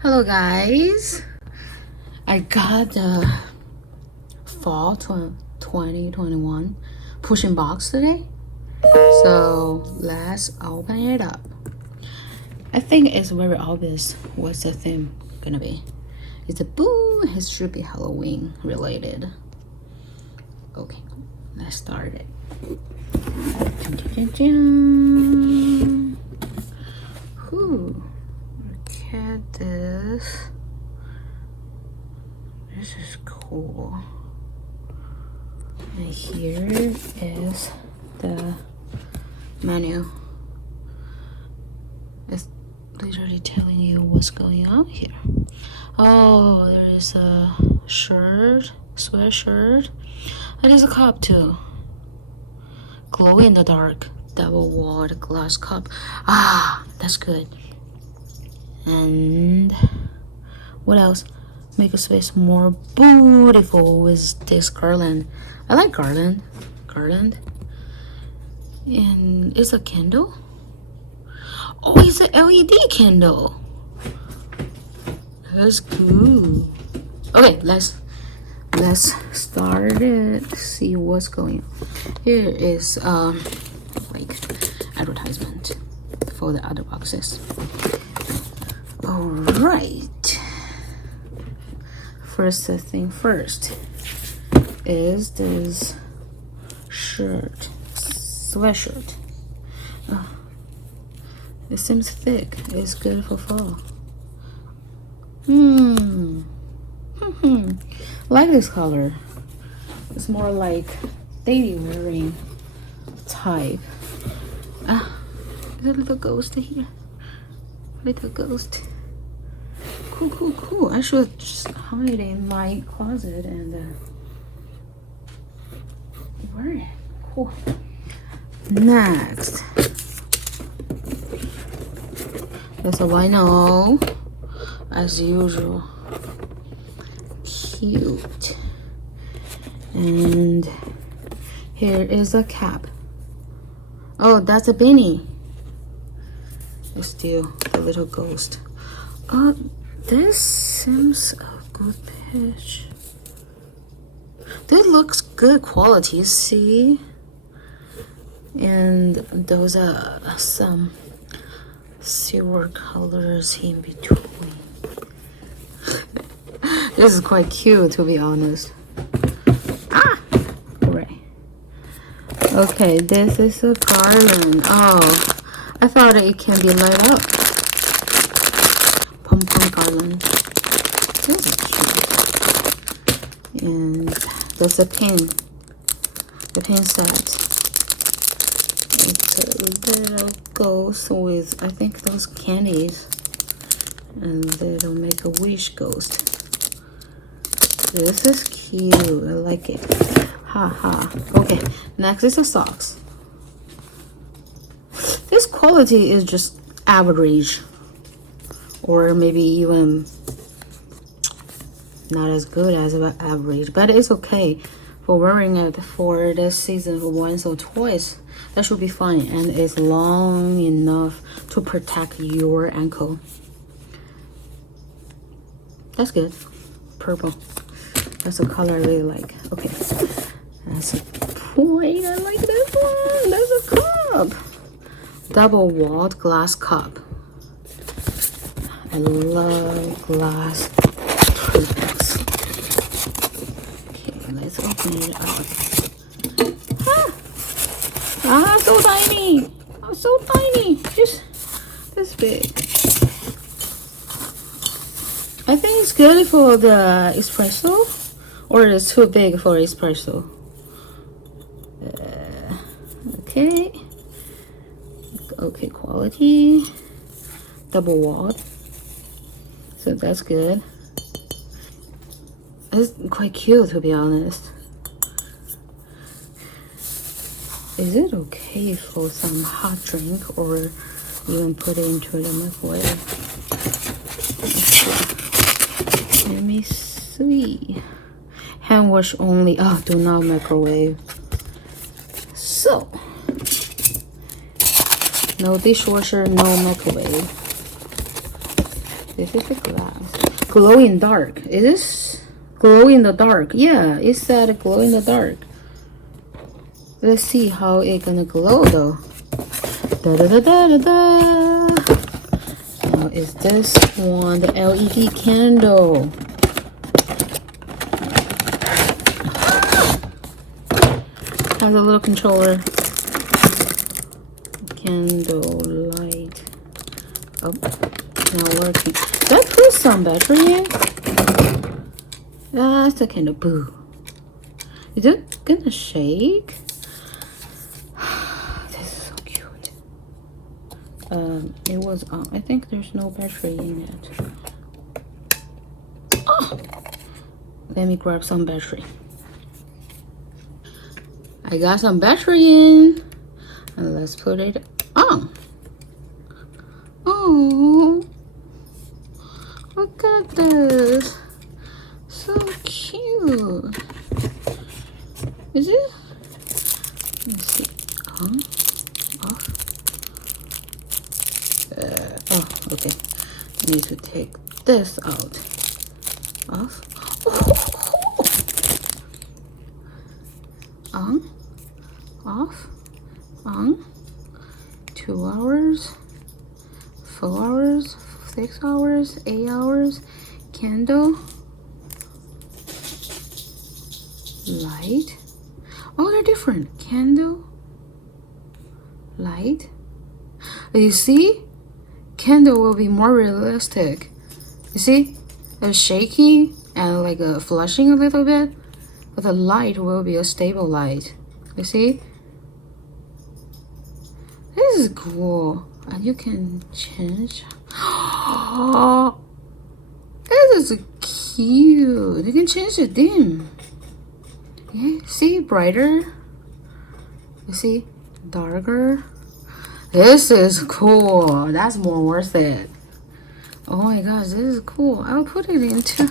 Hello guys, I got the fall 2021 Pusheen box today, so let's open it up. I think it's very obvious what's the theme gonna be. It's a boo, it should be Halloween related. Okay, let's start it. Dun, dun, dun, dun. Whew. Look at this. This is cool. And here is the menu. It's literally telling you what's going on here. Oh, there is a shirt, sweatshirt, and there's a cup too. Glow in the dark, double walled glass cup. Ah, that's good. And what else? Make a space more beautiful with this garland. I like garland. And it's a candle. Oh, it's an LED candle. That's cool. Okay, let's start it. See what's going on. Here is like advertisement for the other boxes. All right. First thing first is this sweatshirt. Oh, it seems thick. It's good for fall. Like this color. It's more like daily wearing type. Ah, there's a little ghost here. Little ghost. Cool. I should just hide it in my closet and wear it. Cool. Next, there's a vinyl, as usual. Cute. And here is a cap. Oh, that's a beanie. It's still the little ghost. This seems a good pitch. This looks good quality, see? And those are some silver colors in between. This is quite cute, to be honest. Ah! Right. Okay, this is a garland. Oh, I thought it can be lit up. Pom-pom garland. This is cute. And there's a pin. The pin set. It's a little ghost with, I think, those candies. And little Make-A-Wish ghost. This is cute. I like it. Haha. Okay, next is the socks. This quality is just average. Or maybe even not as good as average, but it's okay for wearing it for this season once or twice. That should be fine, and it's long enough to protect your ankle. That's good. Purple. That's a color I really like. Okay, that's a point. I like this one. That's a cup. Double walled glass cup. I love glass products. Okay, let's open it up. Ah, so tiny. Oh, so tiny. Just this big. I think it's good for the espresso, or it's too big for espresso. Okay, quality. Double walled. So that's good. It's quite cute, to be honest. Is it okay for some hot drink or even put it into the microwave? Let me see. Hand wash only. Oh, do not microwave. So, no dishwasher, no microwave. This is the glass. Glow in dark. Is this glow in the dark? Yeah, it said glow in the dark. Let's see how it gonna glow though. Da da da da da da. Now is this one the LED candle? Has a little controller. Candle light. Oh, now working. Did I put some battery in? That's the candle. Boo. Is it gonna shake? This is so cute. It was on. I think there's no battery in it. Oh! Let me grab some battery. I got some battery in. And let's put it on. Oh, look at this. So cute. Is it? Let me see. On, off. Oh, okay. Need to take this out. Off. On, off, on. 2 hours, 4 hours, 6 hours, 8 hours. Candle. Light. Oh, they're different. Candle. Light. You see? Candle will be more realistic. You see? It's shaky and like a flushing a little bit. But the light will be a stable light. You see? This is cool. And you can change. This is cute. You can change the dim. Yeah, see? Brighter. You see? Darker. This is cool. That's more worth it. Oh my gosh, this is cool. I'll put it into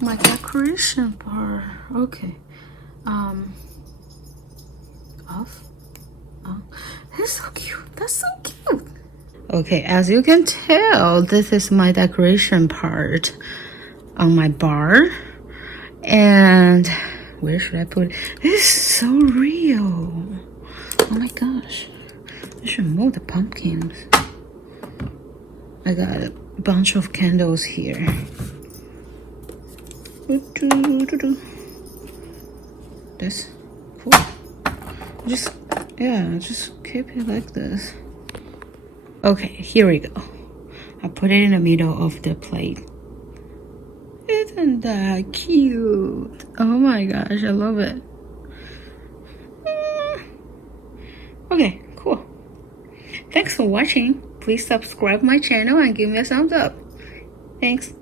my decoration part. Okay. Off. On. That's so cute. That's so cute. Okay, as you can tell, this is my decoration part on my bar. And where should I put it? This is so real. Oh my gosh. I should move the pumpkins. I got a bunch of candles here. That's cool. Just keep it like this. Okay, here we go. I put it in the middle of the plate. Isn't that cute? Oh my gosh, I love it. Okay, cool. Thanks for watching. Please subscribe my channel and give me a thumbs up. Thanks.